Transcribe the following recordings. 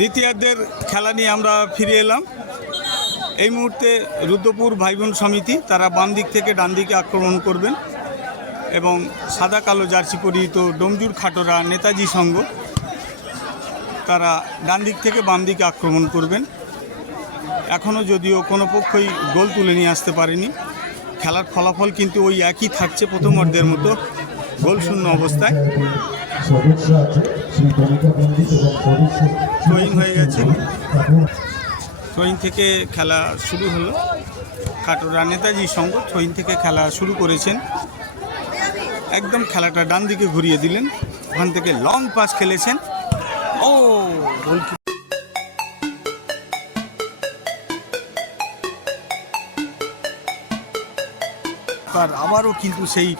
দ্বিতীয়ার্ধের খেলা নিয়ে আমরা ফিরে এলাম। এই মুহূর্তে রুদ্রপুর ভাইবোন সমিতি, তারা বাম দিক থেকে ডান দিকে আক্রমণ করবেন এবং সাদা কালো জার্সি পরিহিত ডোমজুর খাটোরা নেতাজি সংঘ, তারা ডান দিক থেকে বাম দিকে আক্রমণ করবেন। এখনও যদিও কোনো পক্ষই গোল তুলে নিয়ে আসতে পারেনি। খেলার ফলাফল কিন্তু ওই একই থাকছে প্রথম অর্ধের মতো, গোল শূন্য অবস্থায়। থ্রোয়িং হয়ে গেছে। থ্রোয়িং থেকে খেলা শুরু হলো। খাটোরা নেতাজি সংঘ থ্রোয়িং থেকে খেলা শুরু করেছেন। একদম খেলাটা ডান দিকে ঘুরিয়ে দিলেন। ওখান থেকে লং পাস খেলেছেন। ও আবারও কিন্তু সেই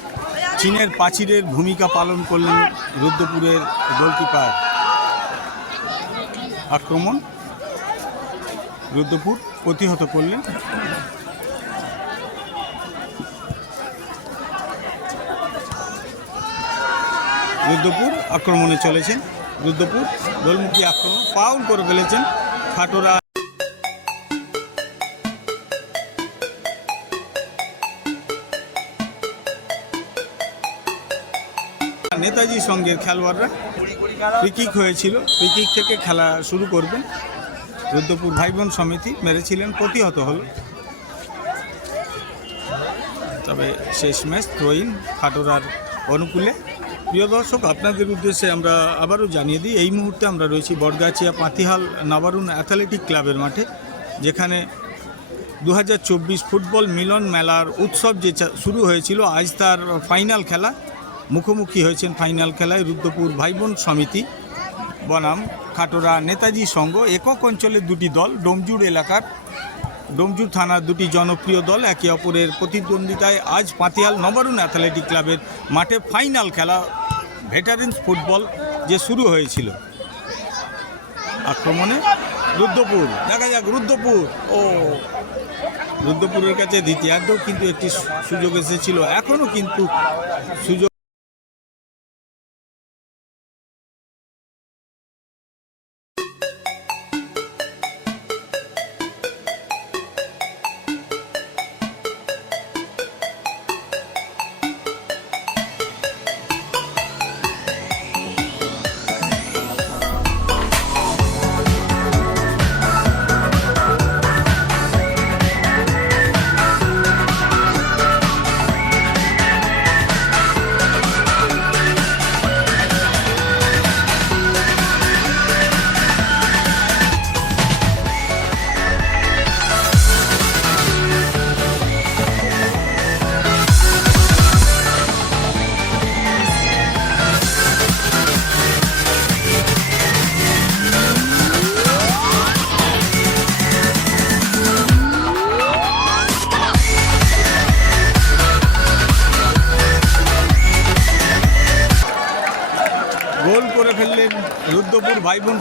চীনের প্রাচীরের ভূমিকা পালন করলেন রুদ্রপুরের গোলকিপার। আক্রমণ। রুদ্রপুর প্রতিহত করলেন। রুদ্রপুর আক্রমণে চলেছেন। রুদ্রপুর গোলমুখী আক্রমণ ফাউল করে ফেলেছেন। খাটোরা সঙ্গের খেলোয়াড়রা। ফ্রিকিক হয়েছিল। ফ্রিকিক থেকে খেলা শুরু করবেন। রুদ্রপুর ভাইবোন সমিতি মেরেছিলেন, প্রতিহত হল। তবে শেষ ম্যাচ থ্রোইন খাটোরার অনুকূলে। প্রিয় দর্শক, আপনাদের উদ্দেশ্যে আমরা আবারও জানিয়ে দিই, এই মুহূর্তে আমরা রয়েছি বটগাছিয়া পাতিহাল নাবারুন অ্যাথলেটিক ক্লাবের মাঠে, যেখানে দু হাজার চব্বিশ ফুটবল মিলন মেলার উৎসব যে শুরু হয়েছিল, আজ তার ফাইনাল খেলা। মুখোমুখি হয়েছেন ফাইনাল খেলায় রুদ্রপুর ভাইবোন সমিতি। বনাম খাটোরা নেতাজি সংঘ একক অঞ্চলের দুটি দল, ডোমজুর এলাকার ডোমজুর থানার দুটি জনপ্রিয় দল, একে অপরের প্রতিদ্বন্দ্বিতায় আজ পাতিয়াল নবারুণ অ্যাথলেটিক ক্লাবের মাঠে ফাইনাল খেলা ভেটারেন্স ফুটবল যে শুরু হয়েছিল। আক্রমণে রুদ্রপুর, দেখা যাক রুদ্রপুর, ও রুদ্রপুরের কাছে দ্বিতীয়ার্ধেও কিন্তু একটি সুযোগ এসেছিল। এখনও কিন্তু সুযোগ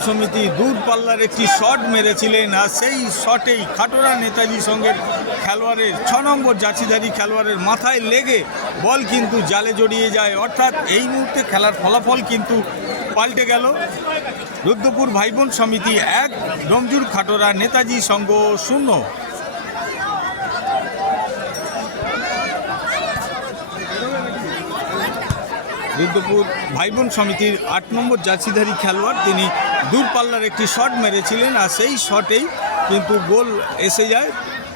সমিতি দূর পাল্লার একটি শট মেরেছিলেন আর সেই শটেই খাটোরা নেতাজি সঙ্গের খেলোয়াড়ের ছ নম্বর জাচিদারি খেলোয়াড়ের মাথায় লেগে বল কিন্তু জালে জড়িয়ে যায়। অর্থাৎ এই মুহূর্তে খেলার ফলাফল কিন্তু পাল্টে গেল। রুদ্রপুর ভাইবোন সমিতি এক, ডমজুর খাটোরা নেতাজি সংঘ শূন্য। রুদ্রপুর ভাইবোন সমিতির আট নম্বর জার্সিধারী খেলোয়াড়, তিনি দূরপাল্লার একটি শট মেরেছিলেন আর সেই শটেই কিন্তু গোল এসে যায়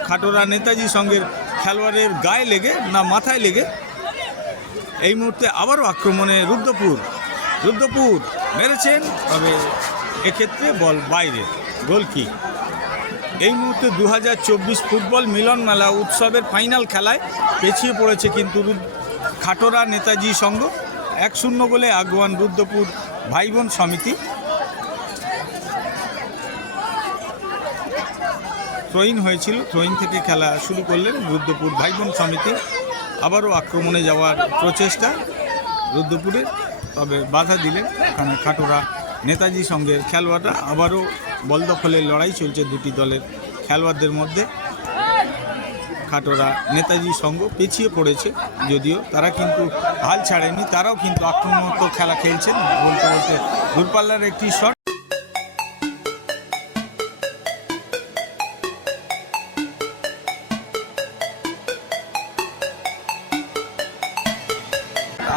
খাটোরা নেতাজি সঙ্গের খেলোয়াড়ের গায়ে লেগে না মাথায় লেগে। এই মুহূর্তে আবারও আক্রমণে রুদ্রপুর। রুদ্রপুর মেরেছেন, তবে এক্ষেত্রে বল বাইরে। গোল কি? এই মুহূর্তে দু হাজার চব্বিশ ফুটবল মিলন মেলা উৎসবের ফাইনাল খেলায় পেছিয়ে পড়েছে কিন্তু খাটোরা নেতাজি সংঘ এক শূন্য বলে আগুয়ান রুদ্রপুর ভাইবোন সমিতি। থ্রোইন হয়েছিল। থ্রোইন থেকে খেলা শুরু করলেন রুদ্রপুর ভাইবোন সমিতি। আবারও আক্রমণে যাওয়ার প্রচেষ্টা রুদ্রপুরের তবে বাধা দিলেন খাটোরা নেতাজি সঙ্গের খেলোয়াড়রা। আবারও বল দখলের লড়াই চলছে দুটি দলের খেলোয়াড়দের মধ্যে। খাটোরা নেতাজি সংঘ পেছিয়ে পড়েছে যদিও তারা কিন্তু হাল ছাড়েনি, তারাও কিন্তু আক্রমণাত্মক খেলা খেলছেন। বলতে বলতে দূরপাল্লার একটি শট।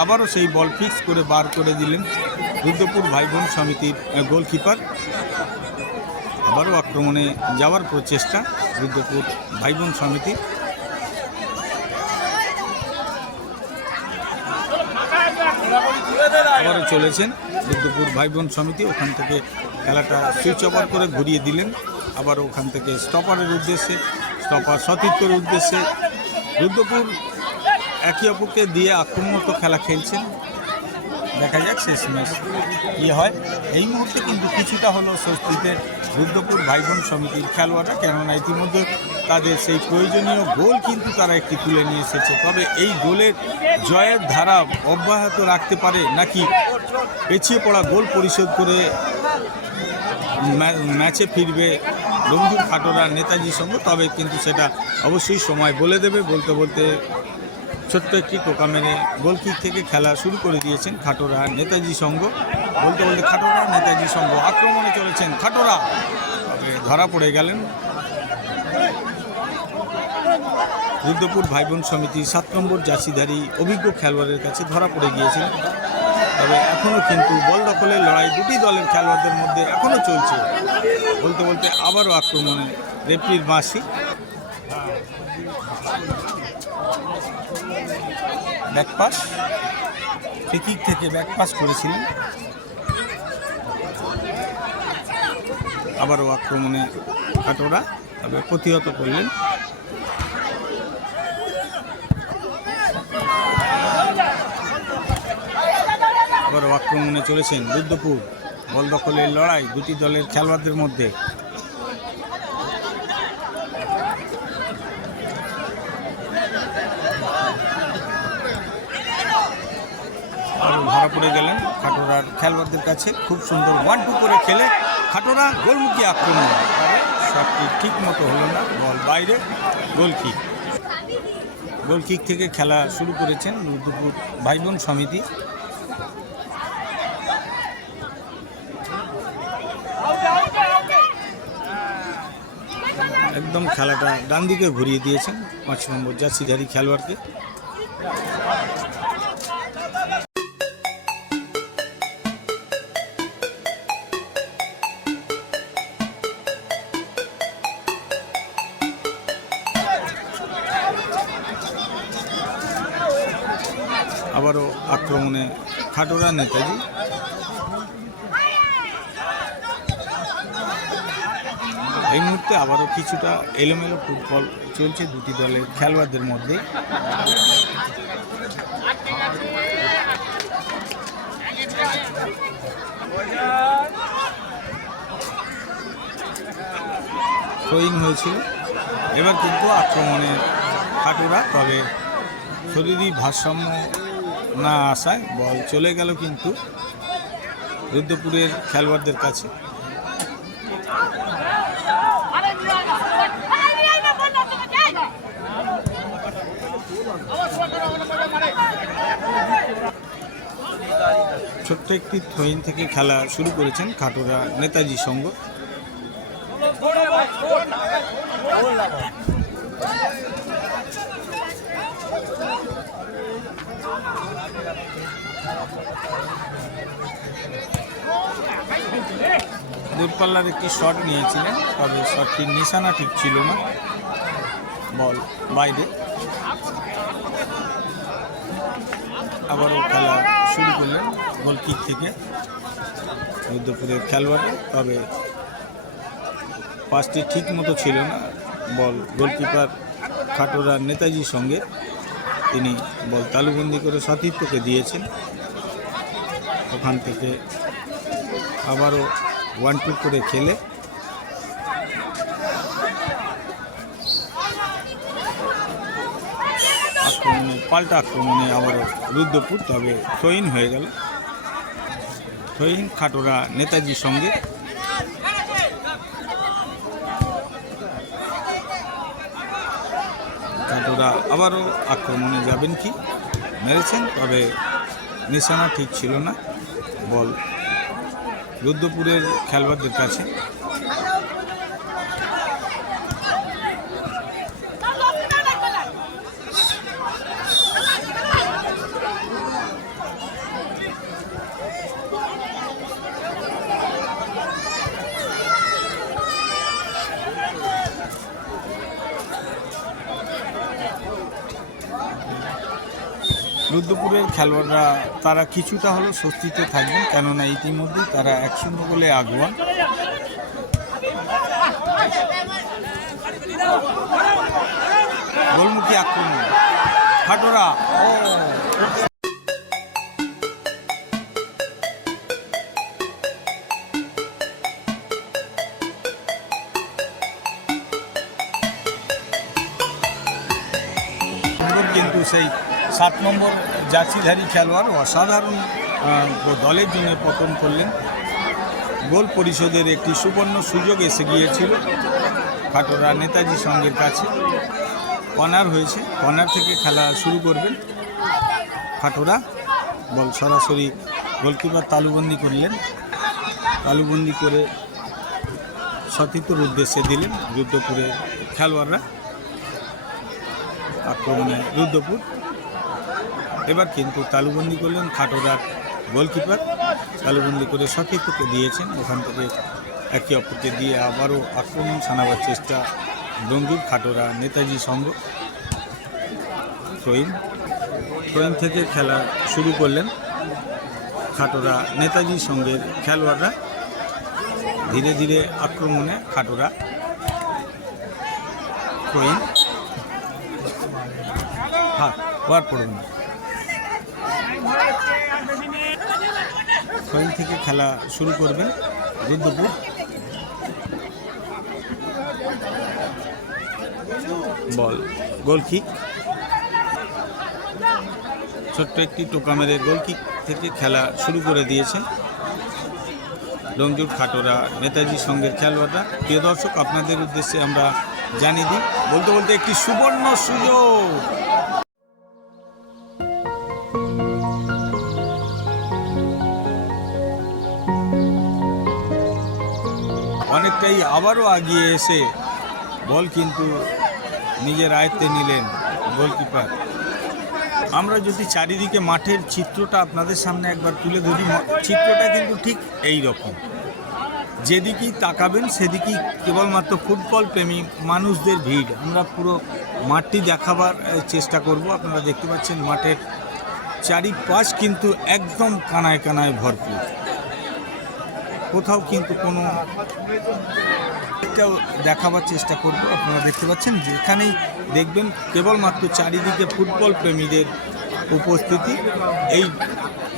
আবারও সেই বল ফিক্স করে বার করে দিলেন রুদ্রপুর ভাই বোন সমিতির গোলকিপার। আবারও আক্রমণে যাওয়ার প্রচেষ্টা রুদ্রপুর ভাই বোন সমিতির। আবারও চলেছেন রুদ্রপুর ভাই বোন সমিতি। ওখান থেকে খেলাটা সুইচ ওভার করে ঘুরিয়ে দিলেন। আবার ওখান থেকে স্টপারের উদ্দেশ্যে স্টপার সতীর্থের উদ্দেশ্যে রুদ্রপুর একে অপরকে দিয়ে আক্রমণত খেলা খেলছেন। দেখা যাক শেষ ম্যাচ কী হয়। এই মুহূর্তে কিন্তু কিছুটা হলো স্বস্তিতে রুদ্রপুর ভাই বোন সমিতির খেলোয়াড়রা, কেননা ইতিমধ্যে তাদের সেই প্রয়োজনীয় গোল কিন্তু তারা একটি তুলে নিয়ে এসেছে। তবে এই গোলের জয়ের ধারা অব্যাহত রাখতে পারে নাকি পেছিয়ে পড়া গোল পরিশোধ করে ম্যাচে ফিরবে রঞ্জুর খাটোরা নেতাজি সঙ্গ? তবে কিন্তু সেটা অবশ্যই সময় বলে দেবে বলতে বলতে ছোট্ট একটি টোকা মেরে গোলকিক থেকে খেলা শুরু করে দিয়েছেন খাটোরা নেতাজি সংঘ। বলতে বলতে খাটোরা, নেতাজি সংঘ আক্রমণে চলেছেন খাটোরা। ধরা পড়ে গেলেন রুদ্রপুর ভাই বোন সমিতি সাত নম্বর জার্সিধারী অভিজ্ঞ খেলোয়াড়ের কাছে ধরা পড়ে গিয়েছেন। তবে এখনও কিন্তু বল দখলের লড়াই দুটি দলের খেলোয়াড়দের মধ্যে এখনও চলছে। বলতে বলতে আবারও আক্রমণে রেফরির বাঁশি ব্যাকপাস ফ্রিকিক থেকে ব্যাকপাস করেছিলেন। আবারও আক্রমণে কাটোরা তবে প্রতিহত করলেন। আবারও আক্রমণে চলেছেন রুদ্রপুর। বল দখলের লড়াই দুটি দলের খেলোয়াড়দের মধ্যে। ধরা পড়ে গেলেন খাটোরার খেলোয়াড়দের কাছে। খুব সুন্দর ওয়ান টু করে খেলে খাটোরা গোলমুখী আক্রমণ শটটি ঠিক মতো হলো না, বল বাইরে গোল কিক থেকে খেলা শুরু করেছেন রুদ্রপুর ভাই বোন সমিতি। একদম খেলাটা ডান দিকে ঘুরিয়ে দিয়েছেন পাঁচ নম্বর জার্সিধারী খেলোয়াড়কে। আক্রমণে খাটোরা নেতাজি। এই মুহূর্তে আবারও কিছুটা এলোমেলো ফুটবল চলছে দুটি দলের খেলোয়াড়দের মধ্যে। থ্রোইং হয়েছিল। এবার কিন্তু আক্রমণে খাটুরা, তবে শরীরই ভারসাম্য না আসায়, বল চলে গেল কিন্তু রুদ্রপুরের খেলোয়াড়দের কাছে। ছোট্ট একটি থ্রোইন থেকে খেলা শুরু করেছেন খাটোরা নেতাজি সংঘ। দূরপাল্লার একটি শট নিয়েছিলেন, তবে শটটির নিশানা ঠিক ছিল না। বল বাইরে। আবারও খেলা শুরু করলেন গোলকিক থেকে। রুদ্রপুরের খেলোয়াড়ে তবে পাঁচটি ঠিক মতো ছিল না। বল গোলকিপার খাটোরার নেতাজির সঙ্গে তিনি বল তালুবন্দি করে সতীর্থকে দিয়েছেন। ওখান থেকে আবারও ওয়ান টু করে খেলে। আক্রমণে, পাল্টা আক্রমণে আবারও রুদ্রপুর, তবে থ্রোইন হয়ে গেল। থ্রোইন খাটোরা, নেতাজির সঙ্গে খাটোরা আবারও আক্রমণে যাবেন কি? মেরেছেন? তবে নিশানা ঠিক ছিল না। বল, রুদ্রপুরের খেলোয়াড়দের কাছে। রুদ্রপুরের খেলোয়াড়রা, তারা কিছুটা হলেও স্বস্তিতে থাকবেন, কেননা ইতিমধ্যে তারা এক বলে আগুয়ান। গোলমুখী আক্রমণ। হাটোরা। ও। সাত নম্বর জার্সিধারী খেলোয়াড় অসাধারণ দলের জন্য পতন করলেন। গোল পরিশোধের একটি সুবর্ণ সুযোগ এসে গিয়েছিল খাটোরা নেতাজি সঙ্গের কাছে। কর্নার হয়েছে, কর্নার থেকে খেলা শুরু করবেন। খাটোরা বল সরাসরি গোলকিপার তালুবন্দি করলেন। তালুবন্দি করে সতীর্থর উদ্দেশ্যে দিলেন যুদ্ধপুরের খেলোয়াড়রা। আক্রমণে রুদ্রপুর এবার কিন্তু তালুবন্দি করলেন খাটোরার গোলকিপার। তালুবন্দি করে সতীর্থকে দিয়েছেন। ওখান থেকে একে অপরকে দিয়ে আবারও আক্রমণ সানাবার চেষ্টা ডঙ্গির খাটোরা নেতাজি সংঘ। ট্রইন ট্রইন থেকে খেলা শুরু করলেন খাটোরা নেতাজি সঙ্গের খেলোয়াড়রা। ধীরে ধীরে আক্রমণে খাটোরা। ট্রইন হাত বার পড়ুন। ট্রইন থেকে খেলা শুরু করবেন রুদ্রপুর। বল। গোল কিক। ছোট্ট একটি টোকা মেরে গোল কিক থেকে খেলা শুরু করে দিয়েছেন। রঞ্জুর খাটোরা নেতাজি সঙ্গের খেলোয়াড়রা। প্রিয় দর্শক আপনাদের উদ্দেশ্যে আমরা জানিয়ে দিই বলতে বলতে একটি সুবর্ণ সুযোগ। অনেকটাই আবারও আগিয়ে এসে বল কিন্তু নিজের আয়ত্তে নিলেন গোলকিপার। আমরা যদি চারিদিকে মাঠের চিত্রটা আপনাদের সামনে একবার তুলে ধরি চিত্রটা কিন্তু ঠিক এই রকম যেদিকেই তাকাবেন, সেদিকেই কেবলমাত্র ফুটবল প্রেমী মানুষদের ভিড়। আমরা পুরো মাঠটি দেখাবার চেষ্টা করব। আপনারা দেখতে পাচ্ছেন মাঠের চারিপাশ কিন্তু একদম কানায় কানায় ভরপুর। কোথাও কিন্তু কোনো এটাও দেখাবার চেষ্টা করব। আপনারা দেখতে পাচ্ছেন যেখানেই দেখবেন কেবলমাত্র চারিদিকে ফুটবল প্রেমীদের উপস্থিতি। এই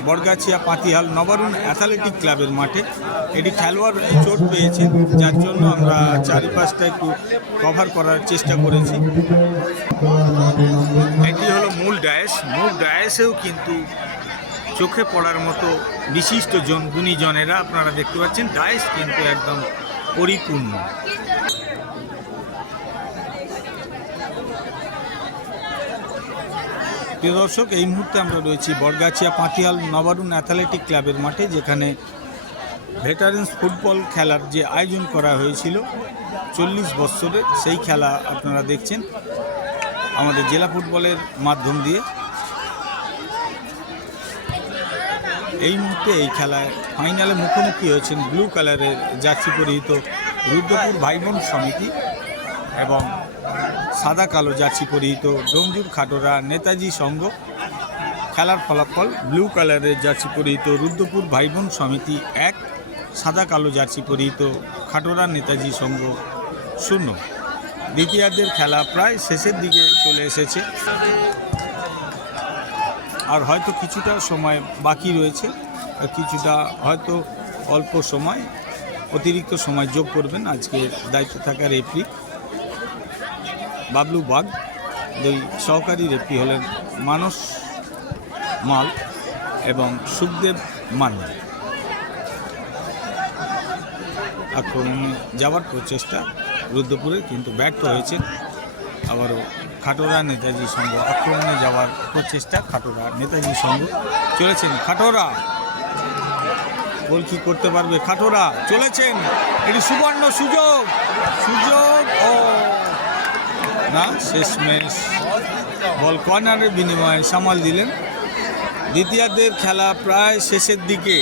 বরগাছিয়া পাতিহাল নবারুণ অ্যাথলেটিক ক্লাবের মাঠে এটি খেলোয়াড় চোট পেয়েছে, যার জন্য আমরা চারিপাশটা একটু কভার করার চেষ্টা করেছি। এটি হলো মূল ডায়েস মূল ডায়েসেও কিন্তু চোখে পড়ার মতো বিশিষ্ট জন, গুণীজনেরা আপনারা দেখতে পাচ্ছেন ডায়েস কিন্তু একদম পরিপূর্ণ। প্রিয় দর্শক, এই মুহূর্তে আমরা রয়েছি বরগাছিয়া পাঁতিয়াল নবারুণ অ্যাথলেটিক ক্লাবের মাঠে, যেখানে ভেটারেন্স ফুটবল খেলার যে আয়োজন করা হয়েছিল, চল্লিশ বছরের সেই খেলা আপনারা দেখছেন আমাদের জেলা ফুটবলের মাধ্যম দিয়ে। এই মুহূর্তে এই খেলায় ফাইনালে মুখোমুখি হয়েছেন ব্লু কালারের জার্সি পরিহিত রুদ্রপুর ভাইবোন সমিতি এবং সাদা কালো জার্সি পরিহিত ডোমজুর খাটোরা নেতাজি সংঘ। খেলার ফলাফল ব্লু কালারের জার্সি পরিহিত রুদ্রপুর ভাইবোন সমিতি এক, সাদা কালো জার্সি পরিহিত খাটোরা নেতাজি সংঘ শূন্য। দ্বিতীয়ার্ধের খেলা প্রায় শেষের দিকে চলে এসেছে। আর হয়তো কিছুটা সময় বাকি রয়েছে। কিছুটা হয়তো অল্প সময়, অতিরিক্ত সময় যোগ করবেন আজকে দায়িত্বে থাকা রেফরি বাবলু বাগ, দুই সহকারী রেফরি হলেন মানস মাল এবং সুখদেব মান্না আক্রমণে যাওয়ার প্রচেষ্টা রুদ্রপুরে, কিন্তু ব্যর্থ হয়েছে আবারও খাটোরা নেতাজি সংঘ আক্রমণে যাওয়ার প্রচেষ্টা খাটোরা নেতাজি সংঘ চলেছেন খাটোরা। গোল কি করতে পারবে খাটোরা? চলেছেন। এটি সুবর্ণ সুযোগ। সুযোগ ও না, শেষ ম্যাচ। বল কর্নারের বিনিময়ে সামাল দিলেন। দ্বিতীয়ার্ধের খেলা প্রায় শেষের দিকে।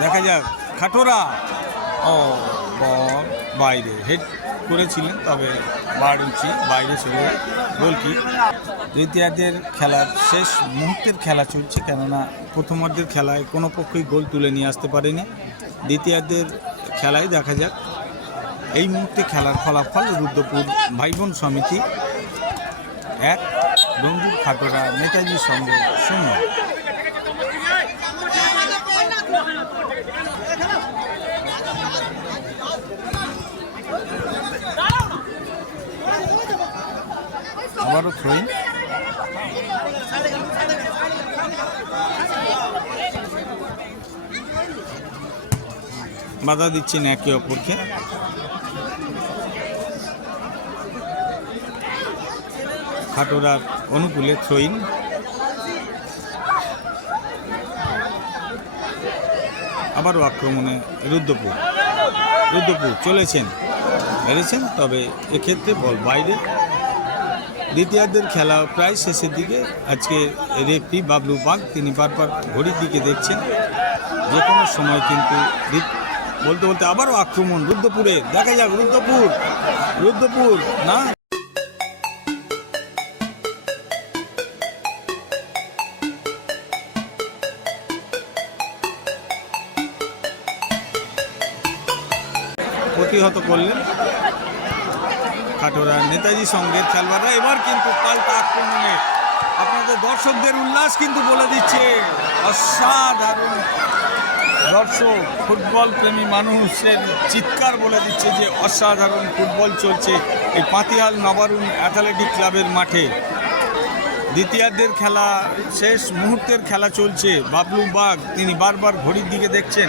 দেখা যাক, খাটোরা। ও বাইরে, হেড করেছিলেন, তবে বাড়ুচি বাইরে চলে গোলকি। দ্বিতীয়ার্ধের খেলার শেষ মুহূর্তের খেলা চলছে, কেননা প্রথমার্ধের খেলায় কোনো পক্ষই গোল তুলে নিয়ে আসতে পারেনি। দ্বিতীয়ার্ধের খেলায় দেখা যাক। এই মুহূর্তে খেলার ফলাফল রুদ্রপুর ভাইবোন সমিতি এক রঞ্জুর খাটোরা নেতাজি সঙ্গে শূন্য। আবারও থ্রোইং বাধা দিচ্ছেন একে অপরকে। খাটোরার অনুকূলে থ্রোইং আবারও আক্রমণে রুদ্রপুর। রুদ্রপুর চলেছেন, হেরেছেন, তবে এক্ষেত্রে বল বাইরে। দ্বিতীয়ার্ধের খেলা প্রায় শেষের দিকে আজকে রেফরি বাবলু বাগ তিনি বারবার ঘড়ির দিকে দেখছেন। যে কোনো সময় কিন্তু বলতে বলতে আবারও আক্রমণ রুদ্রপুরে। দেখা যাক রুদ্রপুর রুদ্রপুর, না? প্রতিহত করলেন। কাটোরা নেতাজি সঙ্গে খেলোয়াড়রা। এবার কিন্তু পাল্টা আক্রমণে আপনাদের দর্শকদের উল্লাস কিন্তু বলে দিচ্ছে। অসাধারণ দর্শক ফুটবল প্রেমী মানুষের চিৎকার বলে দিচ্ছে যে অসাধারণ ফুটবল চলছে এই পাতিহাল নবারুণ অ্যাথলেটিক ক্লাবের মাঠে। দ্বিতীয়ার্ধের খেলা, শেষ মুহূর্তের খেলা চলছে। বাবলু বাঘ তিনি বারবার ঘড়ির দিকে দেখছেন।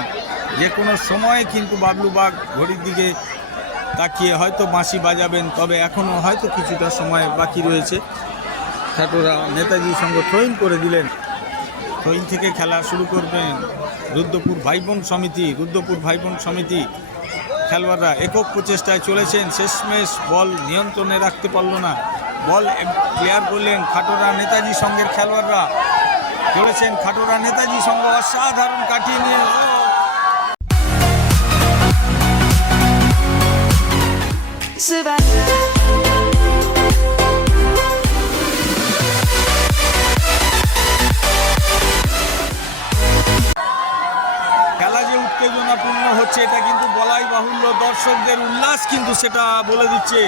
যে কোনো সময়ে কিন্তু বাবলু বাঘ ঘড়ির দিকে তাকিয়ে হয়তো বাঁশি বাজাবেন, তবে এখনও হয়তো কিছুটা সময় বাকি রয়েছে। খাটোরা নেতাজির সঙ্গে থ্রোইন করে দিলেন। থ্রোইন থেকে খেলা শুরু করবেন রুদ্রপুর ভাইবোন সমিতি, রুদ্রপুর ভাইবোন সমিতি। খেলোয়াড়রা একক প্রচেষ্টায় চলেছেন, শেষমেশ বল নিয়ন্ত্রণে রাখতে পারল না। বল ক্লিয়ার করলেন খাটোরা নেতাজি সঙ্গের খেলোয়াড়রা। চলেছেন খাটোরা নেতাজি সঙ্গে অসাধারণ কাটিয়ে নিয়ে উত্তেজনাপূর্ণ হচ্ছে, এটা কিন্তু বলাই বাহুল্য। দর্শকদের উল্লাস কিন্তু সেটা বলে দিচ্ছে।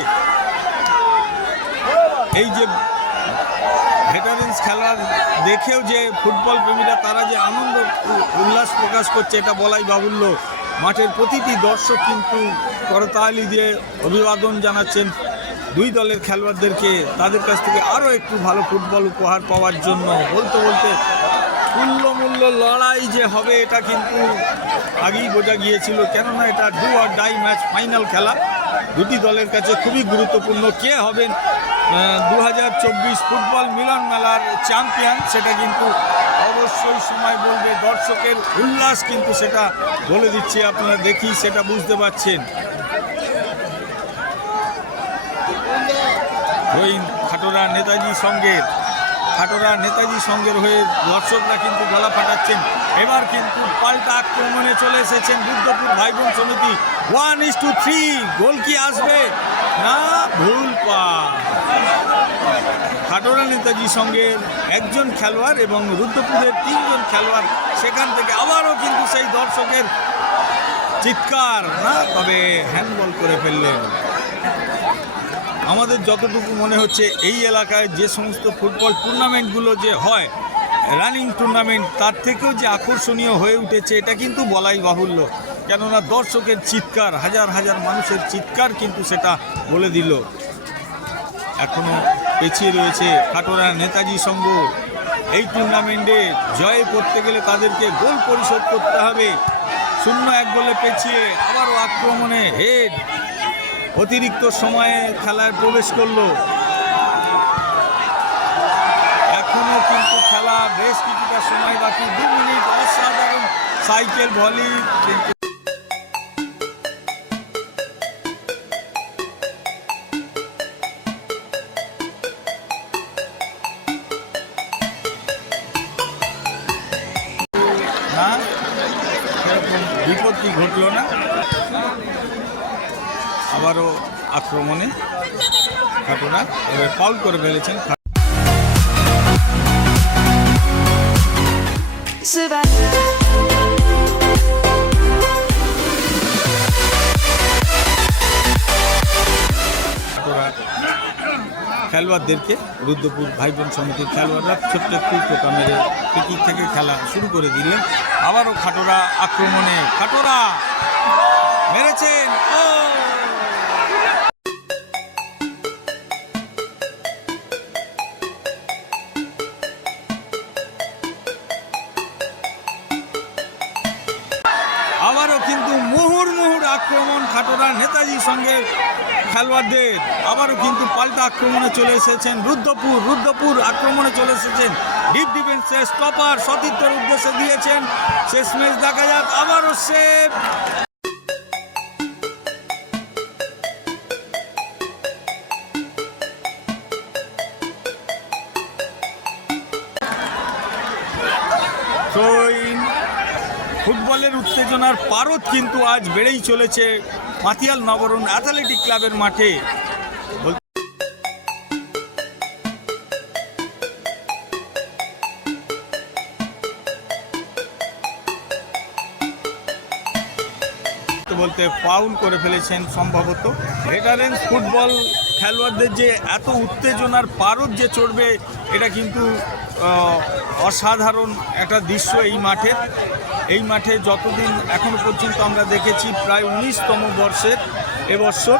এই যে ভেটারেন্স খেলার দেখেও যে ফুটবল প্রেমীরা, তারা যে আনন্দ উল্লাস প্রকাশ করছে, এটা বলাই বাহুল্য। মাঠের প্রতিটি দর্শক কিন্তু করতালি দিয়ে অভিবাদন জানাচ্ছেন। দুই দলের খেলোয়াড়দেরকে তাদের কাছ থেকে আরও একটু ভালো ফুটবল উপহার পাওয়ার জন্য বলতে বলতে মূল্য লড়াই যে হবে এটা কিন্তু আগেই বোঝা গিয়েছিল, কেননা এটা do or die match final খেলা। দুটি দলের কাছে খুবই গুরুত্বপূর্ণ কে হবেন দু হাজার চব্বিশ ফুটবল মিলন মেলার চ্যাম্পিয়ন সেটা কিন্তু অবশ্যই সময় বলবে। দর্শকের উল্লাস কিন্তু সেটা বলে দিচ্ছে, আপনারা দেখি সেটা বুঝতে পারছেন। রহিম খাটোরা নেতাজি সঙ্গের, খাটোরা নেতাজি সঙ্গের হয়ে দর্শকরা কিন্তু গলা ফাটাচ্ছেন। এবার কিন্তু পাল্টা আক্রমণে চলে এসেছেন বুদ্ধপুর ভাইবোন সমিতি। One is two three goal কি আসবে? না, ভুল পা খাটোরা নেতাজি সঙ্গের একজন খেলোয়াড় এবং রুদ্রপুরের তিনজন খেলোয়াড় সেখান থেকে আবারও কিন্তু সেই দর্শকের চিৎকার, না? তবে হ্যান্ডবল করে ফেললেন। আমাদের যতটুকু মনে হচ্ছে, এই এলাকায় যে সমস্ত ফুটবল টুর্নামেন্টগুলো যে হয়, রানিং টুর্নামেন্ট, তার থেকেও যে আকর্ষণীয় হয়ে উঠেছে, এটা কিন্তু বলাই বাহুল্য। কেননা দর্শকের চিৎকার, হাজার হাজার মানুষের চিৎকার কিন্তু সেটা বলে দিল। এখনও পেছিয়ে রয়েছে খাটোরা নেতাজি সংঘ। এই টুর্নামেন্টে জয় করতে গেলে তাদেরকে গোল পরিশোধ করতে হবে। শূন্য এক গোলে পেছিয়ে আবারও আক্রমণে হেড। অতিরিক্ত সময়ে খেলায় প্রবেশ করল। এখনও কিন্তু খেলা বেশ কিছুটা সময় বাকি। দু মিনিট অসাধারণ সাইকেল ভলি। আবারও আক্রমণে ঘটনা এবার পাউল করে ফেলেছেন খেলোয়াড়দেরকে রুদ্রপুর ভাই বোন সমিতির খেলোয়াড়রা ছোট্ট একটু টোকা মেরে পিকি থেকে খেলা শুরু করে দিলেন। আবারও খাটোরা আক্রমণে, খাটোরা মেরেছেন। ও! সঙ্গে খেলোয়াড়দের আবারও কিন্তু পাল্টা আক্রমণে চলে এসেছেন রুদ্রপুর রুদ্রপুর আক্রমণে চলে এসেছেন। ডিপ ডিফেন্সে স্টপার সতীর্থের উদ্দেশ্যে দিয়েছেন। শেষ ম্যাচ দেখা যাক, আবারও সেভ ফুটবলের উত্তেজনার পারদ কিন্তু আজ বেড়েই চলেছে। মাতিয়াল নবরণ অ্যাথলেটিক ক্লাবের মাঠে। বলতে ফাউল করে ফেলেছেন সম্ভবত। ভেটারেন্স ফুটবল খেলোয়াড়দের যে এত উত্তেজনার পারদ যে চড়বে, এটা কিন্তু অসাধারণ একটা দৃশ্য এই মাঠে। এই মাঠে যতদিন এখনও পর্যন্ত আমরা দেখেছি, প্রায় উনিশতম বর্ষের এবছর,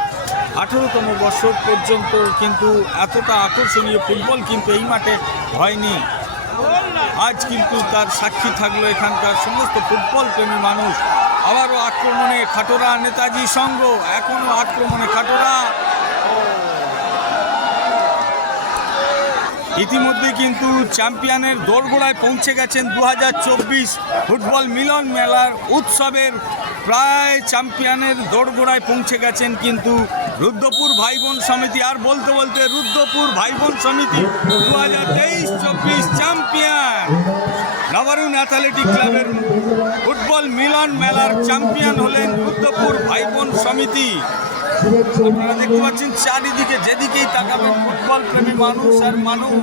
আঠেরোতম বছর পর্যন্ত কিন্তু এতটা আকর্ষণীয় ফুটবল কিন্তু এই মাঠে হয়নি। আজ কিন্তু তার সাক্ষী থাকল এখানকার সমস্ত ফুটবল প্রেমী মানুষ। আবারও আক্রমণে খাটোরা নেতাজি সংঘ এখনও আক্রমণে খাটোরা। ইতিমধ্যে কিন্তু চ্যাম্পিয়নের দোরগোড়ায় পৌঁছে গেছেন দু হাজার চব্বিশ ফুটবল মিলন মেলার উৎসবের প্রায় চ্যাম্পিয়নের দোরগোড়ায় পৌঁছে গেছেন কিন্তু রুদ্রপুর ভাই বোন সমিতি। আর বলতে বলতে রুদ্রপুর ভাই বোন সমিতি দু হাজার তেইশ চব্বিশ চ্যাম্পিয়ন। নবারুণ অ্যাথলেটিক ক্লাবের ফুটবল মিলন মেলার চ্যাম্পিয়ন হলেন রুদ্রপুর ভাই বোন সমিতি। আপনারা দেখতে পাচ্ছেন চারিদিকে যেদিকেই তাকাবেন ফুটবল প্রেমী মানুষ আর মানুষ।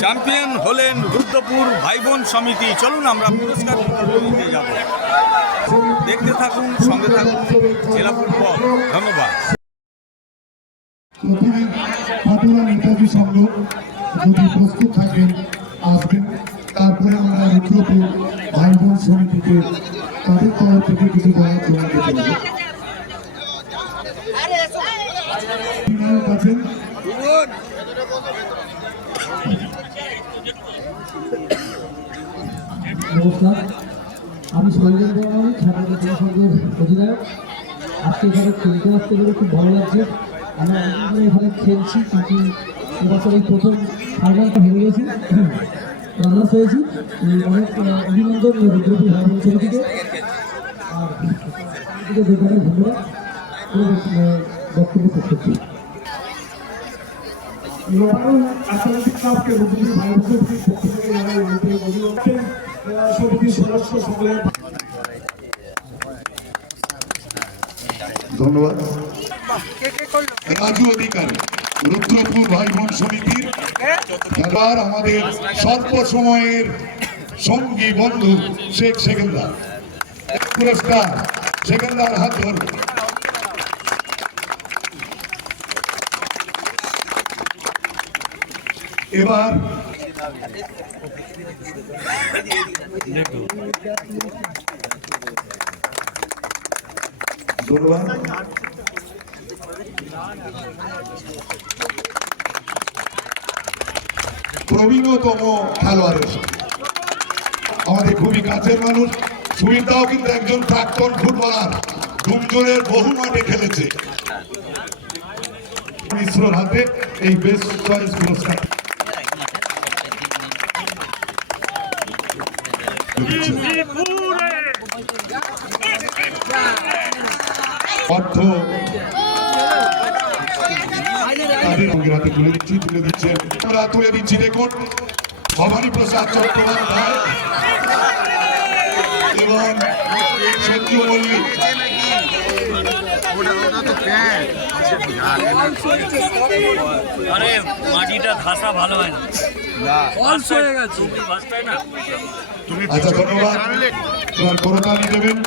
চ্যাম্পিয়ন হলেন রুদ্রপুর ভাই বোন সমিতি। চলুন আমরা পুরস্কার দিতে যাব। দেখতে থাকুন, সঙ্গে থাকুন। জেলা ফুটবল, ধন্যবাদ। যদি প্রস্তুত থাকবেন, আসবেন। তারপরে আমরা রুদ্রপুর ভাই বোন সমিতিকে তাদের তরফ থেকে কিছু বলার হবে বিনায়ক আছেন। নমস্কার। আমি সঞ্জন বর্মন, ছাত্র সংঘের অধিনায়ক। আজকে এখানে খেলতে আসতে পেরে খুব ভালো লাগছে। আমরা এখানে খেলছি, কিন্তু এবছর এই প্রথম ফাইনালটা হেরে গেছি। রানার্স হয়েছি অনেক অভিনন্দন এই রুদ্রপুর ভাবন সমিতিকে আর ধন্যবাদ। বক্তব্য শেষ করছি নবারুণ ক্লাবকে রুদ্রপুর ভাই বোন পক্ষ থেকে জানাই আন্তরিক অভিনন্দন। সমিতির সদস্য সকলের ধন্যবাদ। রাজু অধিকারী। রুদ্রপুর ভাই বোন সমিতির এবার আমাদের স্বল্প সময়ের সঙ্গী বন্ধু শেখ সেকেন্দার। পুরস্কার সেকেন্দার হাত ধরবে এবার ধন্যবাদ। প্রবীণতম খেলোয়াড়ের। আমাদের খুবই কাছের মানুষ। সুবিধাও কিন্তু একজন প্রাক্তন ফুটবলার। ডুমজোরের বহু মাঠে খেলেছে। মিশ্রর হাতে এই বেস্ট চয়েস পুরস্কার। অর্থ তাদের সঙ্গে হাতে তুলে দিচ্ছি তুলে দিচ্ছেন আমরা তুলে দিচ্ছি দেখুন। ভবানী প্রসাদ চট্টোপাধ্যায় এবং আরে মাটিটা ঘাসা ভালো হয় না। ফলস হয়ে গেছে। না? আচ্ছা ধন্যবাদ। করতালি দেবেন।